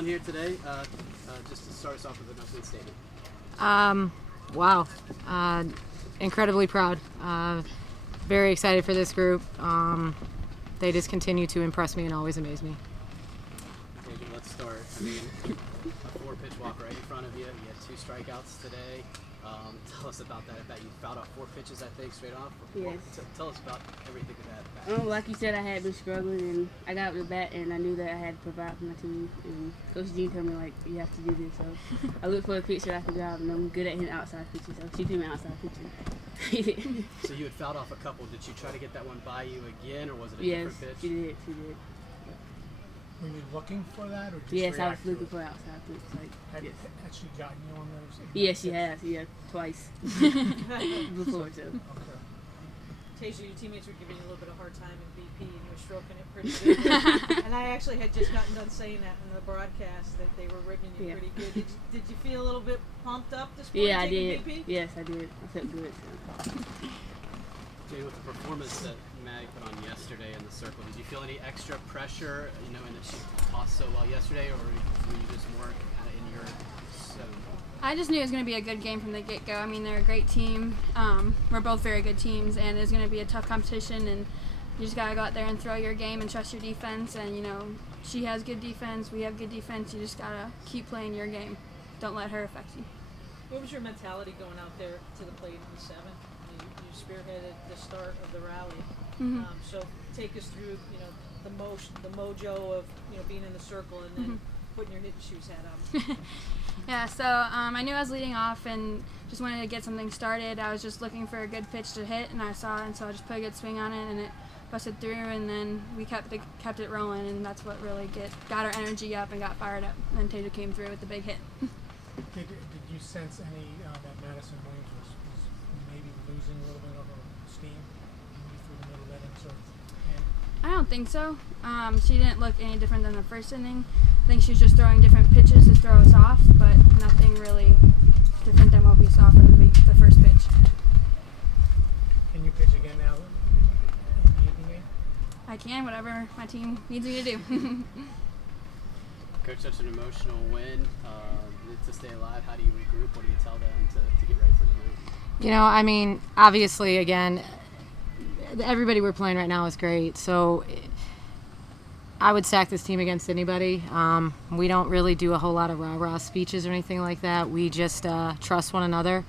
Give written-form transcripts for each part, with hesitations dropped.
On here today, just to start us off with an opening statement. Wow. Incredibly proud. Very excited for this group. They just continue to impress me and always amaze me. Okay, let's start. I mean, a 4-pitch walk right in front of you. You had 2 strikeouts today. Tell us about that. I bet you fouled off 4 pitches, I think, straight off. Yes. Tell us about everything of that. Like you said, I had been struggling, and I got up to bat, and I knew that I had to provide for my team. And Coach G told me, like, you have to do this. So I looked for a pitch that I could grab, and I'm good at hitting outside pitches. So she threw me outside pitching. So you had fouled off a couple. Did she try to get that one by you again, or was it a Yes, different pitch? she did. She did. Were you looking for that, or just Yes, I was react to looking it? for outside pitch. Like, Had, yes. had she gotten you on those? Yes, she has. Yeah, twice before. So. Okay. Tasia, your teammates were giving you a little bit of hard time in BP, and you were stroking it pretty good. And I actually had just gotten done saying that in the broadcast, that they were ribbing you pretty good. Did you feel a little bit pumped up this morning? Yeah, I taking did. BP? Yes, I did. I felt good. So. Jay, with the performance that Mag put on yesterday in the circle, did you feel any extra pressure, knowing that she tossed so well yesterday, or were you just more kind of in your zone? I just knew it was going to be a good game from the get-go. I mean, they're a great team. We're both very good teams, and it's going to be a tough competition, and you just got to go out there and throw your game and trust your defense. And, she has good defense. We have good defense. You just got to keep playing your game. Don't let her affect you. What was your mentality going out there to the plate in the 7th? You spearheaded the start of the rally. Mm-hmm. So take us through, the mojo of, being in the circle and then putting your hitting shoes hat on. Yeah, so I knew I was leading off and just wanted to get something started. I was just looking for a good pitch to hit, and I saw it, and so I just put a good swing on it, and it busted through, and then we kept it rolling, and that's what really got our energy up and got fired up. And Tasia came through with the big hit. Did you sense any that Madison Williams was maybe losing a little bit of her steam through the middle innings? I don't think so. She didn't look any different than the first inning. I think she was just throwing different pitches to throw us off, but nothing really different than what we saw from the first pitch. Can you pitch again now in the evening game? I can, whatever my team needs me to do. Coach, such an emotional win. To stay alive, how do you regroup? What do you tell them to get ready for the night? Obviously, again, everybody we're playing right now is great. So I would stack this team against anybody. We don't really do a whole lot of rah-rah speeches or anything like that. We just trust one another.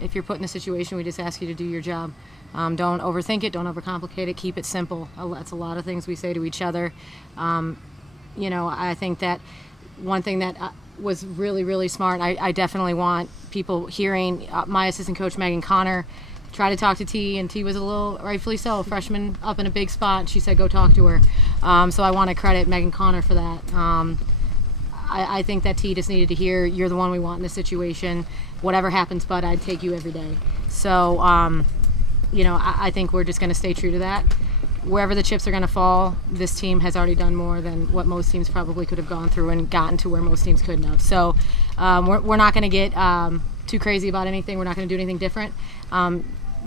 If you're put in a situation, we just ask you to do your job. Don't overthink it. Don't overcomplicate it. Keep it simple. That's a lot of things we say to each other. I think that one thing that was really, really smart, I definitely want people hearing my assistant coach, Megan Connor, try to talk to T, and T was a little, rightfully so, freshman up in a big spot, and she said go talk to her. So I want to credit Megan Connor for that. I think that T just needed to hear, you're the one we want in this situation. Whatever happens, bud, I'd take you every day. So, I think we're just going to stay true to that. Wherever the chips are going to fall, this team has already done more than what most teams probably could have gone through and gotten to where most teams couldn't have. So we're not going to get too crazy about anything. We're not going to do anything different.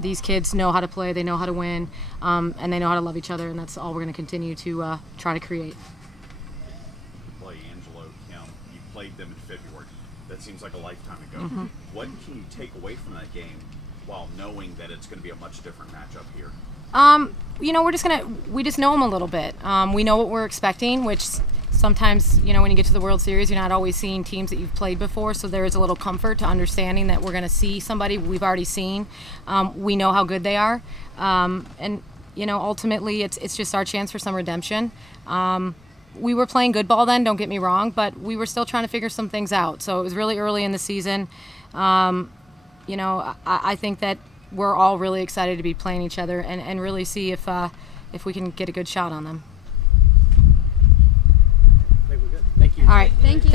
These kids know how to play, they know how to win, and they know how to love each other, and that's all we're going to continue to try to create. You play Angelo, Kim, you played them in February. That seems like a lifetime ago. Mm-hmm. What can you take away from that game while knowing that it's going to be a much different matchup here? We just know them a little bit. We know what we're expecting, which sometimes, when you get to the World Series, you're not always seeing teams that you've played before, so there is a little comfort to understanding that we're going to see somebody we've already seen. We know how good they are, and ultimately it's just our chance for some redemption. We were playing good ball then, don't get me wrong, but we were still trying to figure some things out, so it was really early in the season. I think that we're all really excited to be playing each other and really see if we can get a good shot on them. I think we're good. Thank you. All right. Thank you.